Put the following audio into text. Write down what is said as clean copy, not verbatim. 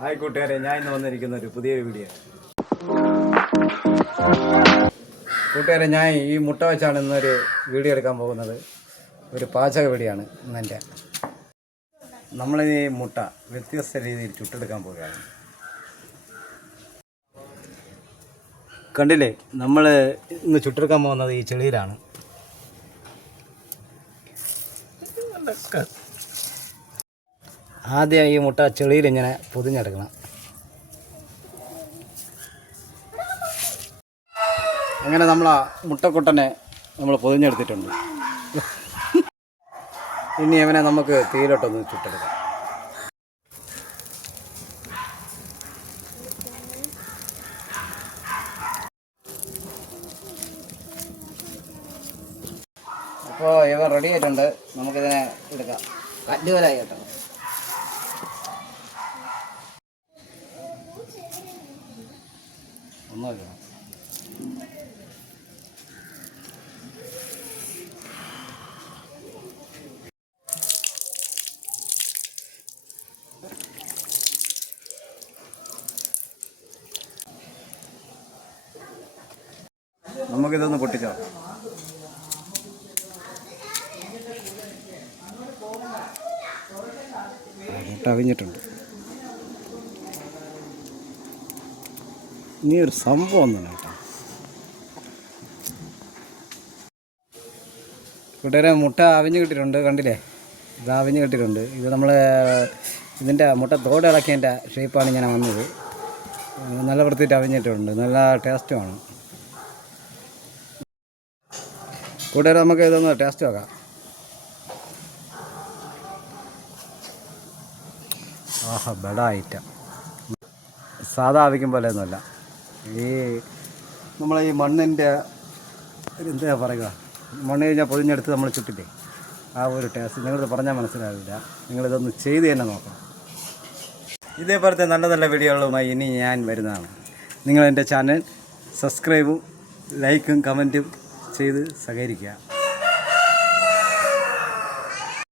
Hi കൂട്ടുകാരെ, ഞാൻ ഇന്ന് വന്നിരിക്കുന്ന ഒരു പുതിയൊരു വീഡിയോ. കൂട്ടുകാരെ, ഞാൻ ഈ മുട്ട വെച്ചാണ് ഇന്നൊരു വീഡിയോ എടുക്കാൻ പോകുന്നത്. ഒരു പാചക വീഡിയോ ആണ് ഇന്നെൻ്റെ. നമ്മൾ ഈ മുട്ട വ്യത്യസ്ത രീതിയിൽ ചുട്ടെടുക്കാൻ പോവുകയാണ്. കണ്ടില്ലേ, നമ്മൾ ഇന്ന് ചുട്ടെടുക്കാൻ പോകുന്നത് ഈ ചെളിയിലാണ്. ആദ്യം ഈ മുട്ട ചെളിയിൽ ഇങ്ങനെ പൊതിഞ്ഞെടുക്കണം. അങ്ങനെ നമ്മൾ ആ മുട്ടക്കൊട്ടനെ നമ്മൾ പൊതിഞ്ഞെടുത്തിട്ടുണ്ട്. ഇനി അവനെ നമുക്ക് തീയിലോട്ടൊന്ന് ചുട്ടെടുക്കാം. അപ്പോൾ ഇവ റെഡി ആയിട്ടുണ്ട്. നമുക്കിതിനെ എടുക്കാം. കല്ലുകലായി കേട്ടോ. ഒന്നുമില്ല, നമുക്കിതൊന്ന് പൊട്ടിച്ചോ. മുട്ട അവിഞ്ഞിട്ടുണ്ട്. ഇനി ഒരു സംഭവം ഒന്നും കേട്ടോ കൂട്ടുകാരെ, മുട്ട അവിഞ്ഞ് കിട്ടിയിട്ടുണ്ട്. കണ്ടില്ലേ, ഇത് അവിഞ്ഞ് കിട്ടിയിട്ടുണ്ട്. ഇത് നമ്മൾ ഇതിൻ്റെ മുട്ട തോട് ഇളക്കിയതിൻ്റെ ഷേപ്പാണ് ഇങ്ങനെ വന്നത്. നല്ല വൃത്തിയിട്ട് അവിഞ്ഞിട്ടുണ്ട്, നല്ല ടേസ്റ്റുമാണ്. കൂട്ടുകാരെ, നമുക്ക് ഇതൊന്ന് ടേസ്റ്റ് നോക്കാം. ആഹാ, ബെഡ ഐറ്റം. സാധാ ആവിക്കും പോലെ ഒന്നുമല്ല. ഈ നമ്മളെ ഈ മണ്ണിൻ്റെ എന്താ പറയുക, മണ്ണ് കഴിഞ്ഞാൽ പൊതിഞ്ഞെടുത്ത് നമ്മൾ ചുട്ടില്ലേ, ആ ഒരു ടേസ്റ്റ് നിങ്ങളിത് പറഞ്ഞാൽ മനസ്സിലാവില്ല. നിങ്ങളിതൊന്ന് ചെയ്ത് തന്നെ നോക്കണം. ഇതേപോലത്തെ നല്ല നല്ല വീഡിയോകളുമായി ഇനി ഞാൻ വരുന്നതാണ്. നിങ്ങളെൻ്റെ ചാനൽ സബ്സ്ക്രൈബും ലൈക്കും കമൻറ്റും ചെയ്ത് സഹകരിക്കുക.